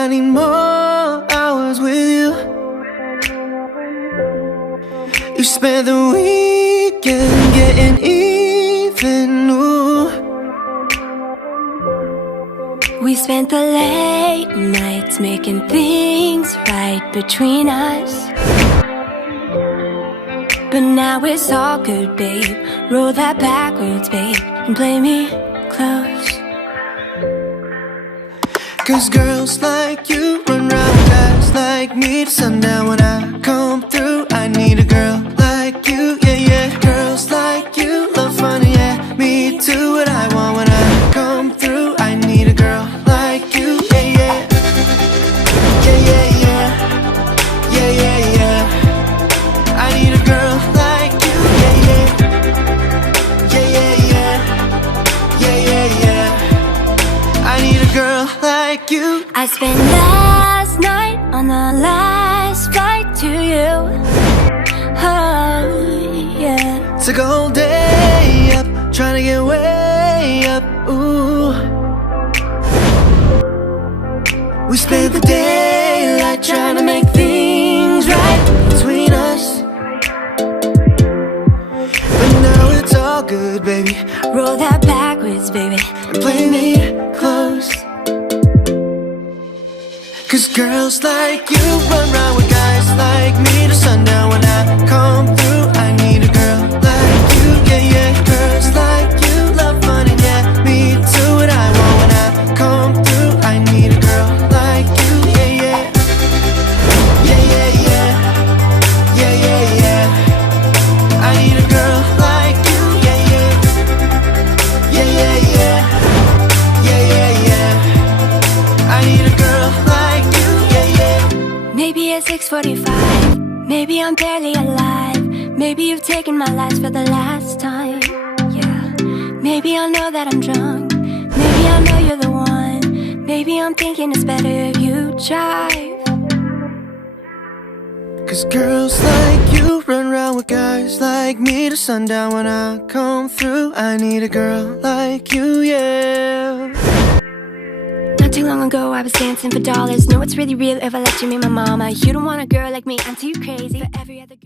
I need more hours with you. You spent the weekend getting even, ooh. We spent the late nights making things right between us. But now it's all good, babe. Roll that backwards, babe, and play me close. Cause girls like you run round with guys like me to sundown. When I come through, I need a girl like you, yeah, yeah. Girls like you love fun, yeah. Me too, what I want when I come through. I need a girl like you, yeah, yeah. Yeah, yeah, yeah. Yeah, yeah, yeah. I need a girl like you, yeah, yeah. Yeah, yeah, yeah. Yeah, yeah, yeah. I need a girl like you. I spent last night on the last flight to you. Oh, yeah. Took a whole day up, trying to get way up, ooh. We spent the daylight trying to make things right between us. But now it's all good, baby. Roll that backwards, baby, And play me close. Cause girls like you run round with guys like me to sundown. When I come through, I need a girl like you, yeah, yeah. Girls like you love fun, and yeah, me too, what I want when I come through. I need a girl like you, yeah, yeah. Yeah, yeah, yeah. Yeah, yeah, yeah. I need a girl like you, yeah, yeah. Yeah, yeah, yeah. Yeah, yeah, yeah. I need a girl like you, yeah, yeah. Maybe it's 6:45. Maybe I'm barely alive. Maybe you've taken my last for the last time. Yeah. Maybe I know that I'm drunk. Maybe I know you're the one. Maybe I'm thinking it's better if you drive. Cause girls like you run round with guys like me to sundown. When I come through, I need a girl like you, yeah. Not too long ago I was dancing for dollars. No, it's really real if I let you meet my mama. You don't want a girl like me, I'm too crazy for every other girl.